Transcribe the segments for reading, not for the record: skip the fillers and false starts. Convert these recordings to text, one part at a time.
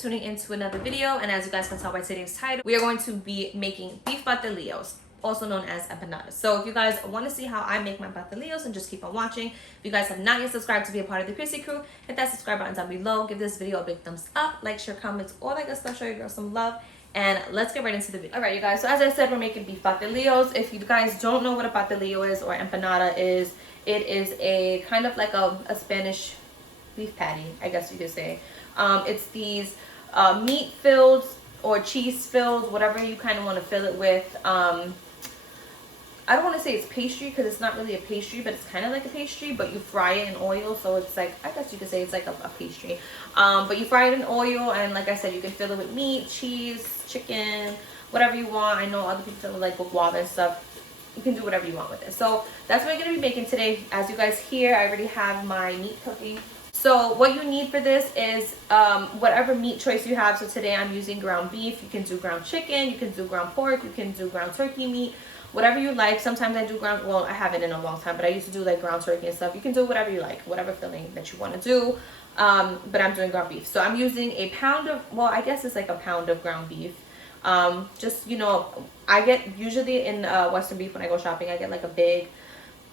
tuning into another video, and as you guys can tell by today's title, we are going to be making beef patelillos, also known as empanadas. So if you guys want to see how I make my patelillos, and just keep on watching. If you guys have not yet subscribed to be a part of the CHRISSY crew, hit that subscribe button down below, give this video a big thumbs up, like, share, comments, all that good stuff, show your girl some love, and let's get right into the video. All right, you guys, so as I said, we're making beef patelillos. If you guys don't know what a patelillo is or empanada is, it is a kind of like a Spanish beef patty, I guess you could say. It's these meat filled or cheese filled, whatever you kind of want to fill it with. I don't want to say it's pastry because it's not really a pastry, but it's kind of like a pastry, but you fry it in oil, so it's like, I guess you could say it's like a pastry. But you fry it in oil, and like I said, you can fill it with meat, cheese, chicken, whatever you want. I know other people fill it like with guava and stuff. You can do whatever you want with it. So that's what I'm going to be making today. As you guys hear, I already have my meat cooking. So what you need for this is whatever meat choice you have. So today I'm using ground beef. You can do ground chicken, you can do ground pork, you can do ground turkey meat, whatever you like. Sometimes I do ground, well, I haven't in a long time, but I used to do like ground turkey and stuff. You can do whatever you like, whatever filling that you want to do. But I'm doing ground beef. So I'm using a pound of, well, I guess it's like a pound of ground beef. Just, you know, I get usually in Western Beef when I go shopping, I get like a big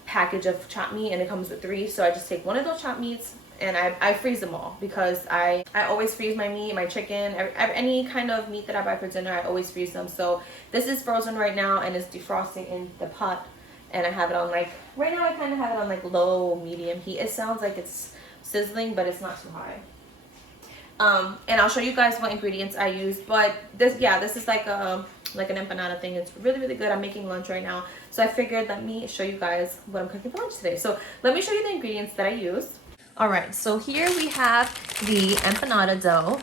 package of chopped meat, and it comes with 3. So I just take one of those chopped meats, and I freeze them all, because I always freeze my meat, my chicken, any kind of meat that I buy for dinner, I always freeze them. So this is frozen right now, and it's defrosting in the pot, and I have it on like, right now I kind of have it on like low medium heat. It sounds like it's sizzling, but it's not too high. And I'll show you guys what ingredients I use, but this is like an empanada thing. It's really, really good. I'm making lunch right now, so I figured let me show you guys what I'm cooking for lunch today. So let me show you the ingredients that I use. All right, so here we have the empanada dough,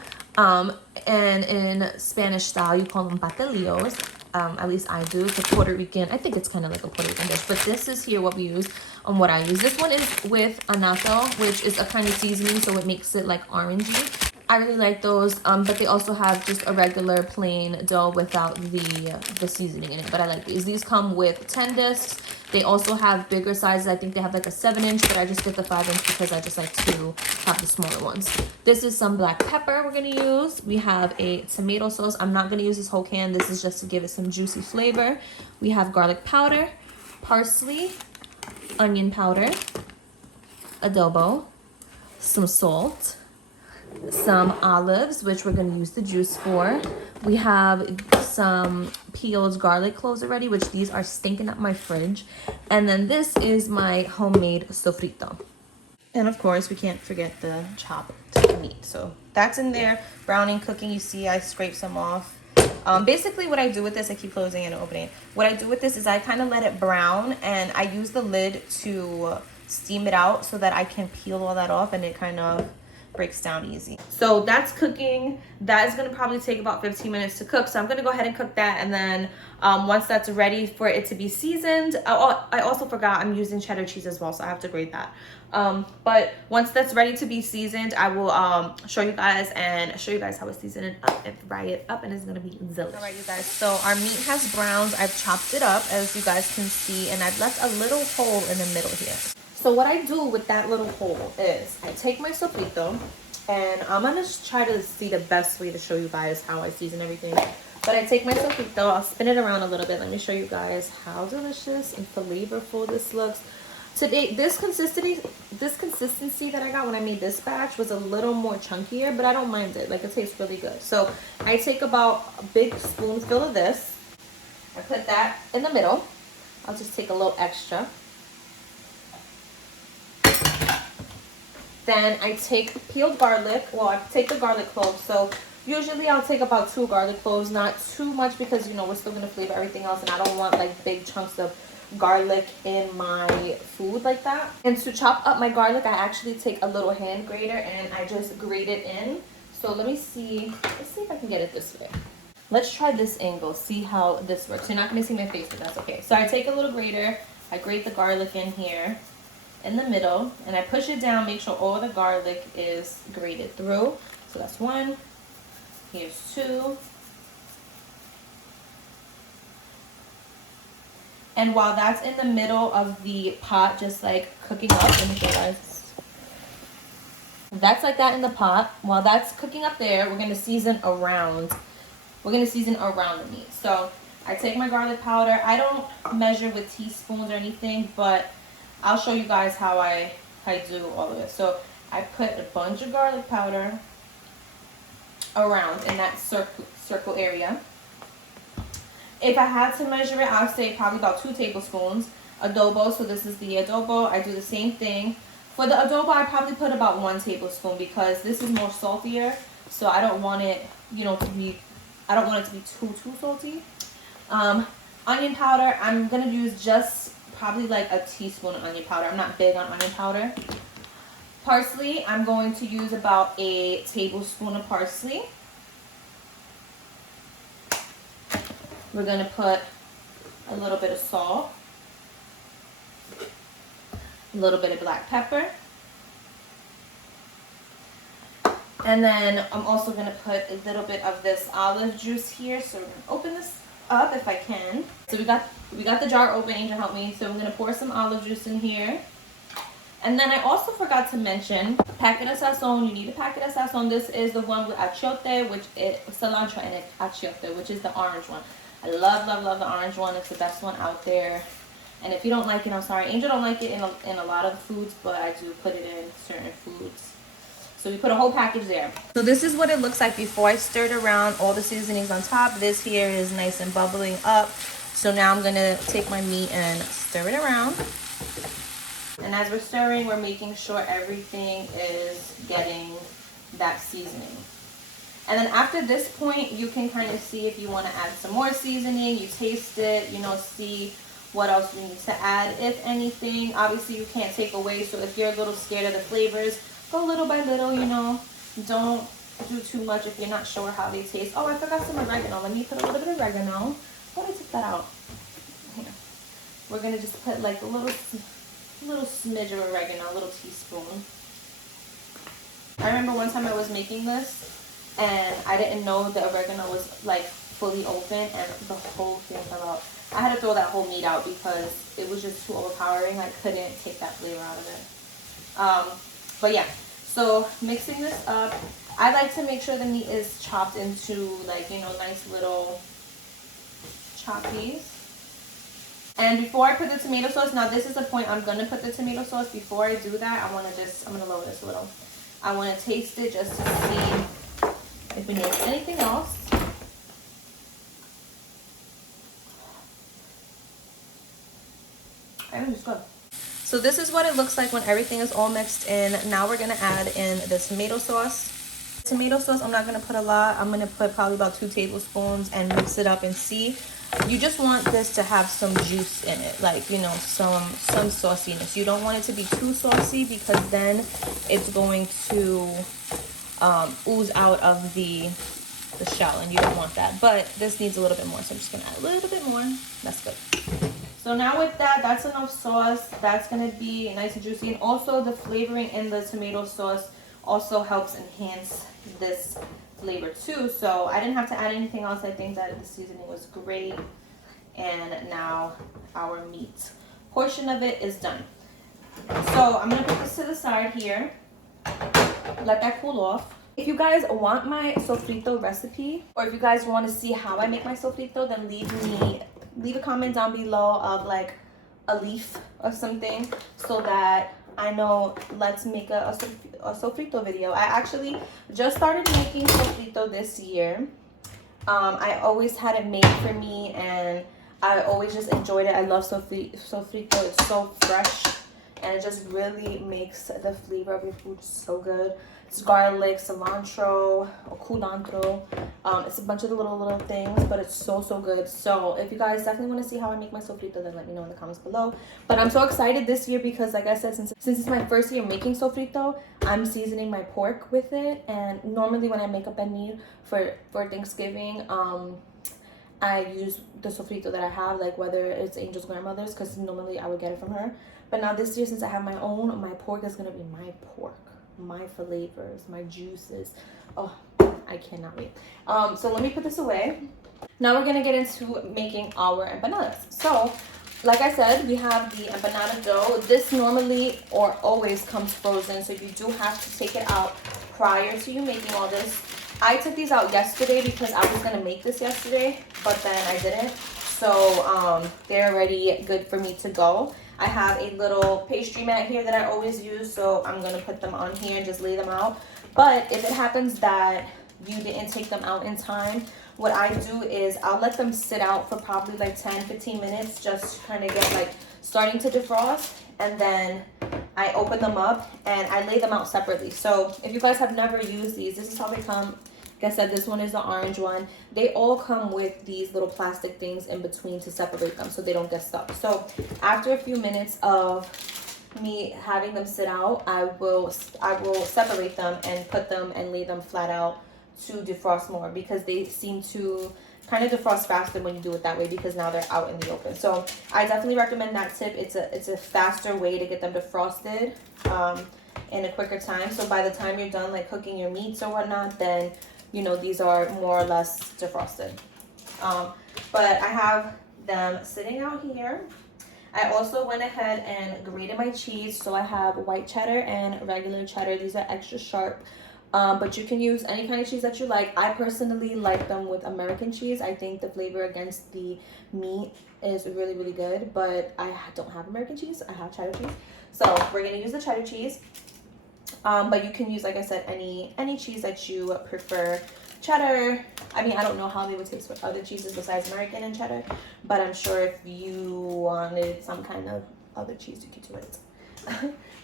and in Spanish style, you call them patelillos. At least I do. It's a Puerto Rican, I think it's kind of like a Puerto Rican dish, but this is here what we use, what I use. This one is with anato, which is a kind of seasoning, so it makes it like orangey. I really like those, but they also have just a regular plain dough without the seasoning in it, but I like these. These come with 10 discs. They also have bigger sizes. I think they have like a 7-inch, but I just get the 5-inch because I just like to have the smaller ones. This is some black pepper we're going to use. We have a tomato sauce. I'm not going to use this whole can. This is just to give it some juicy flavor. We have garlic powder, parsley, onion powder, adobo, some salt, some olives, which we're going to use the juice for. We have some peeled garlic cloves already, which these are stinking up my fridge. And then this is my homemade sofrito. And of course, we can't forget the chopped meat. So that's in there. Browning, cooking, you see I scrape some off. Basically what I do with this, I keep closing and opening. What I do with this is I kind of let it brown, and I use the lid to steam it out so that I can peel all that off, and it kind of breaks down easy. So that's cooking. That is going to probably take about 15 minutes to cook, so I'm going to go ahead and cook that, and then once that's ready for it to be seasoned, I also forgot I'm using cheddar cheese as well, so I have to grate that. But once that's ready to be seasoned, I will show you guys how it's seasoned up and fry it up, and it's going to be delicious. All right, you guys, so our meat has browned. I've chopped it up, as you guys can see, and I've left a little hole in the middle here. So what I do with that little hole is I take my sofrito, and I'm going to try to see the best way to show you guys how I season everything. But I take my sofrito, I'll spin it around a little bit. Let me show you guys how delicious and flavorful this looks. Today, this consistency that I got when I made this batch was a little more chunkier, but I don't mind it. Like, it tastes really good. So I take about a big spoonful of this. I put that in the middle. I'll just take a little extra. Then I take peeled garlic. Well, I take the garlic cloves. So usually I'll take about 2 garlic cloves, not too much, because, you know, we're still going to flavor everything else, and I don't want like big chunks of garlic in my food like that. And to chop up my garlic, I actually take a little hand grater and I just grate it in. So let's see if I can get it this way. Let's try this angle, see how this works. You're not going to see my face, but that's okay. So I take a little grater, I grate the garlic in here in the middle, and I push it down, make sure all the garlic is grated through. So that's 1, here's 2. And while that's in the middle of the pot, just like cooking up, let me show you guys. That's like that in the pot. While that's cooking up there, we're gonna season around. We're gonna season around the meat. So I take my garlic powder. I don't measure with teaspoons or anything, but I'll show you guys how I do all of it. So I put a bunch of garlic powder around in that circle area. If I had to measure it, I'd say probably about 2 tablespoons. Adobo, so this is the adobo. I do the same thing. For the adobo, I probably put about 1 tablespoon because this is more saltier. So I don't want it, you know, to be, I don't want it to be too salty. Onion powder, I'm gonna use just probably like a teaspoon of onion powder. I'm not big on onion powder. Parsley, I'm going to use about a tablespoon of parsley. We're gonna put a little bit of salt, a little bit of black pepper, and then I'm also gonna put a little bit of this olive juice here. So we're gonna open this up if I can. So we got the jar open. Angel, help me. So I'm gonna pour some olive juice in here. And then I also forgot to mention packet of sazon. You need a packet of sazon. This is the one with achiote, which is cilantro and achiote, which is the orange one. I love the orange one. It's the best one out there. And if you don't like it, I'm sorry. Angel don't like it in a lot of foods, but I do put it in certain foods. So we put a whole package there. So this is what it looks like before I stirred around all the seasonings on top. This here is nice and bubbling up. So now I'm gonna take my meat and stir it around. And as we're stirring, we're making sure everything is getting that seasoning. And then after this point, you can kind of see if you want to add some more seasoning. You taste it, you know, see what else you need to add, if anything. Obviously, you can't take away. So if you're a little scared of the flavors, go little by little, you know. Don't do too much if you're not sure how they taste. Oh, I forgot some oregano. Let me put a little bit of oregano. Oh, I took that out. Here. We're going to just put like a little smidge of oregano, a little teaspoon. I remember one time I was making this and I didn't know the oregano was like fully open and the whole thing fell out. I had to throw that whole meat out because it was just too overpowering. I couldn't take that flavor out of it. But yeah, so mixing this up, I like to make sure the meat is chopped into like, you know, nice little choppies. And before I put the tomato sauce, now this is the point I'm going to put the tomato sauce. Before I do that, I'm going to lower this a little. I want to taste it just to see if we need anything else. Everything's good. So this is what it looks like when everything is all mixed in. Now we're going to add in the tomato sauce. Tomato sauce, I'm not going to put a lot. I'm going to put probably about 2 tablespoons and mix it up and see. You just want this to have some juice in it, like, you know, some sauciness. You don't want it to be too saucy because then it's going to ooze out of the shell, and you don't want that. But this needs a little bit more, so I'm just gonna add a little bit more. That's good. So now with that, that's enough sauce. That's gonna be nice and juicy, and also the flavoring in the tomato sauce also helps enhance this flavor too. So I didn't have to add anything else. I think that the seasoning was great. And now our meat portion of it is done. So I'm gonna put this to the side here, let that cool off. If you guys want my sofrito recipe, or if you guys want to see how I make my sofrito, then leave a comment down below of like a leaf or something, so that I know. Let's make a sofrito video. I actually just started making sofrito this year. I always had it made for me, and I always just enjoyed it. I love sofrito. It's so fresh, and it just really makes the flavor of your food so good. It's garlic, cilantro, or culantro. It's a bunch of the little things, but it's so good. So if you guys definitely want to see how I make my sofrito, then let me know in the comments below. But I'm so excited this year because, like I said, since it's my first year making sofrito, I'm seasoning my pork with it. And normally when I make a pernil for Thanksgiving, I use the sofrito that I have, like whether it's Angel's grandmother's, because normally I would get it from her. But now this year, since I have my own, my pork is going to be my pork, my flavors, my juices. Oh, I cannot wait. So let me put this away. Now we're going to get into making our empanadas. So like I said, we have the empanada dough. This normally or always comes frozen, so you do have to take it out prior to you making all this. I took these out yesterday because I was gonna make this yesterday, but then I didn't. So they're already good for me to go. I have a little pastry mat here that I always use, so I'm gonna put them on here and just lay them out. But if it happens that you didn't take them out in time, what I do is I'll let them sit out for probably like 10-15 minutes, just kind of get like starting to defrost, and then I open them up and I lay them out separately. So if you guys have never used these, this is how they come. Like I said, this one is the orange one. They all come with these little plastic things in between to separate them so they don't get stuck. So after a few minutes of me having them sit out, I will separate them and put them and lay them flat out to defrost more, because they seem to kind of defrost faster when you do it that way, because now they're out in the open. So I definitely recommend that tip. It's a faster way to get them defrosted in a quicker time. So by the time you're done like cooking your meats or whatnot, then you know these are more or less defrosted. But I have them sitting out here. I also went ahead and grated my cheese. So I have white cheddar and regular cheddar. These are extra sharp. But you can use any kind of cheese that you like. I personally like them with American cheese. I think the flavor against the meat is really, really good. But I don't have American cheese. I have cheddar cheese. So we're going to use the cheddar cheese. But you can use, like I said, any cheese that you prefer. Cheddar, I mean, I don't know how they would taste with other cheeses besides American and cheddar. But I'm sure if you wanted some kind of other cheese, you could do it.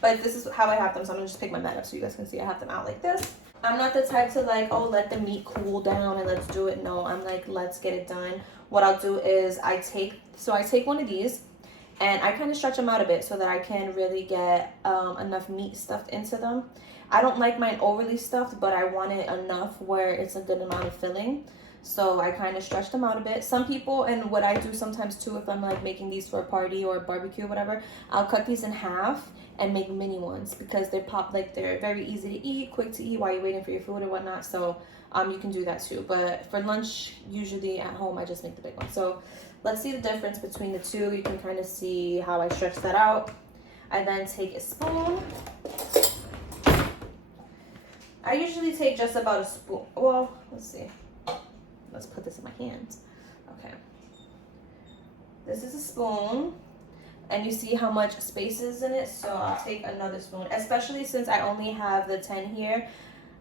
But this is how I have them, so I'm gonna just pick my mat up so you guys can see I have them out like this. I'm not the type to like, oh, let the meat cool down and let's do it. No, I'm like, let's get it done. What I'll do is I take one of these and I kind of stretch them out a bit so that I can really get enough meat stuffed into them. I don't like mine overly stuffed, but I want it enough where it's a good amount of filling. So I kind of stretch them out a bit. Some people, and what I do sometimes too, if I'm like making these for a party or a barbecue or whatever, I'll cut these in half and make mini ones, because they're very easy to eat, quick to eat while you're waiting for your food or whatnot. So you can do that too. But for lunch, usually at home, I just make the big one. So let's see the difference between the two. You can kind of see how I stretch that out. I then take a spoon. I usually take just about a spoon. Well, let's see. Let's put this in my hands. Okay. This is a spoon. And you see how much space is in it. So I'll take another spoon. Especially since I only have the 10 here.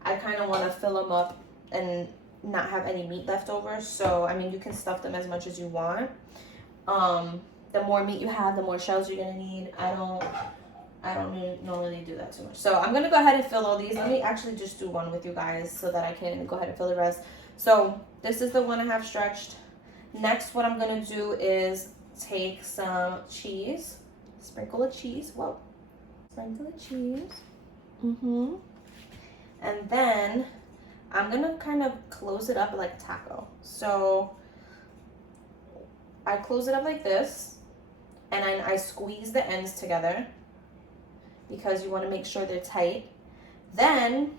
I kind of want to fill them up and not have any meat left over. So, I mean, you can stuff them as much as you want. The more meat you have, the more shells you're going to need. I don't normally do that too much. So I'm going to go ahead and fill all these. Let me actually just do one with you guys so that I can go ahead and fill the rest. So this is the one I have stretched. Next, what I'm going to do is take some cheese. Sprinkle of cheese. Whoa. Sprinkle of cheese. And then I'm going to kind of close it up like a taco. So I close it up like this. And then I squeeze the ends together, because you want to make sure they're tight. Then,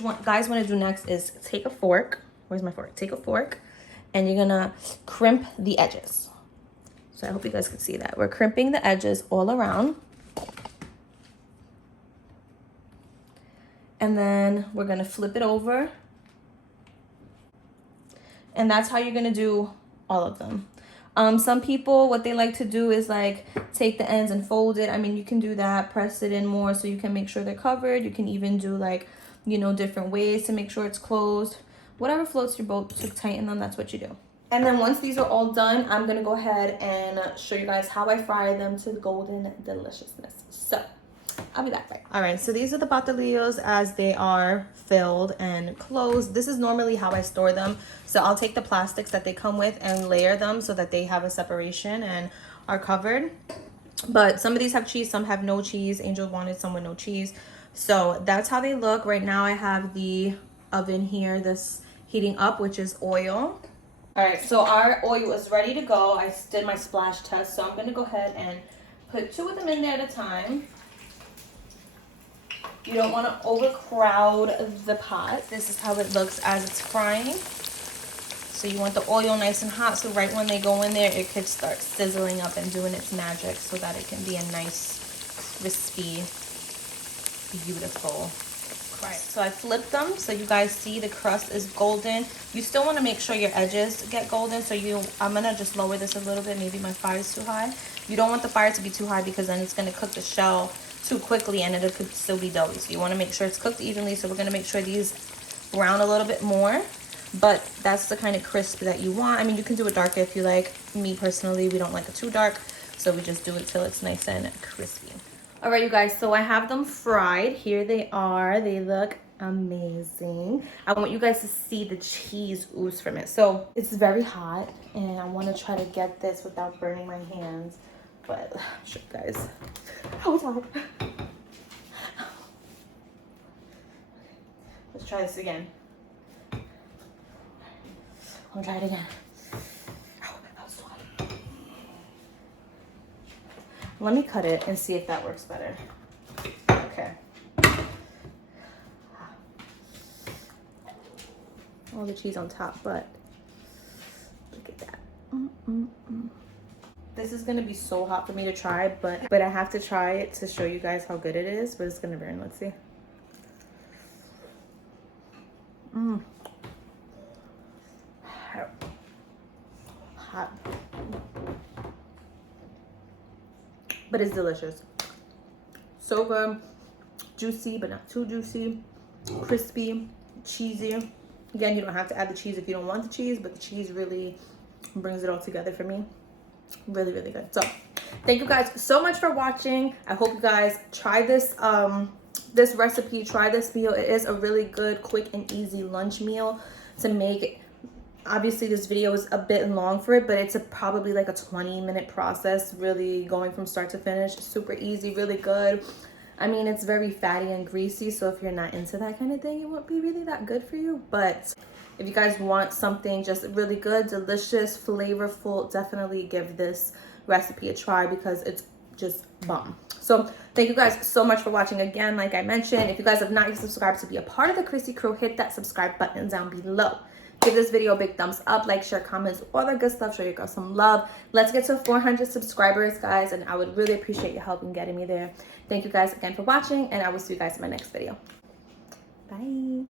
what guys want to do next is take a fork. Where's my fork? Take a fork, and you're gonna crimp the edges. So I hope you guys can see that. We're crimping the edges all around. And then we're gonna flip it over. And that's how you're gonna do all of them. Some people, what they like to do is like take the ends and fold it. I mean, you can do that, press it in more so you can make sure they're covered. You can even do like, you know, different ways to make sure it's closed. Whatever floats your boat to tighten them, that's what you do. And then once these are all done, I'm gonna go ahead and show you guys how I fry them to golden deliciousness. So I'll be back. All right, so these are the patelillos as they are filled and closed. This is normally how I store them. So I'll take the plastics that they come with and layer them so that they have a separation and are covered. But some of these have cheese, some have no cheese. Angel wanted some with no cheese. So that's how they look. Right now I have the oven here, this heating up, which is oil. All right, so our oil is ready to go. I did my splash test, so I'm gonna go ahead and put 2 of them in there at a time. You don't want to overcrowd the pot. This is how it looks as it's frying. So you want the oil nice and hot, so right when they go in there, it could start sizzling up and doing its magic so that it can be a nice, crispy, beautiful crust. So I flipped them so you guys see the crust is golden. You still want to make sure your edges get golden, so I'm going to just lower this a little bit. Maybe my fire is too high. You don't want the fire to be too high because then it's going to cook the shell too quickly and it could still be doughy. So you want to make sure it's cooked evenly. So we're going to make sure these brown a little bit more, but that's the kind of crisp that you want. I mean, you can do it darker if you like. Me personally, we don't like it too dark, so we just do it till it's nice and crispy. All right, you guys, so I have them fried. Here they are. They look amazing. I want you guys to see the cheese ooze from it. So it's very hot and I want to try to get this without burning my hands, but show you guys how it's hot. Let's try this again. I'm gonna try it again. Let me cut it and see if that works better. Okay. All the cheese on top, but look at that. This is gonna be so hot for me to try, but I have to try it to show you guys how good it is, but it's gonna burn. Let's see. Hot. But it's delicious. So good. Juicy, but not too juicy. Crispy, cheesy. Again, you don't have to add the cheese if you don't want the cheese, but the cheese really brings it all together for me. Really, really good. So, thank you guys so much for watching. I hope you guys try this this recipe, try this meal. It is a really good, quick, and easy lunch meal to make. Obviously, this video is a bit long for it, but it's probably like a 20-minute process, really going from start to finish. Super easy, really good. I mean, it's very fatty and greasy, so if you're not into that kind of thing, it won't be really that good for you. But if you guys want something just really good, delicious, flavorful, definitely give this recipe a try because it's just bomb. So thank you guys so much for watching. Again, like I mentioned, if you guys have not yet subscribed to be a part of the CHRISSY Crew, hit that subscribe button down below. Give this video a big thumbs up, like, share, comments, all that good stuff. Show your girl some love. Let's get to 400 subscribers, guys, and I would really appreciate your help in getting me there. Thank you guys again for watching, and I will see you guys in my next video. Bye.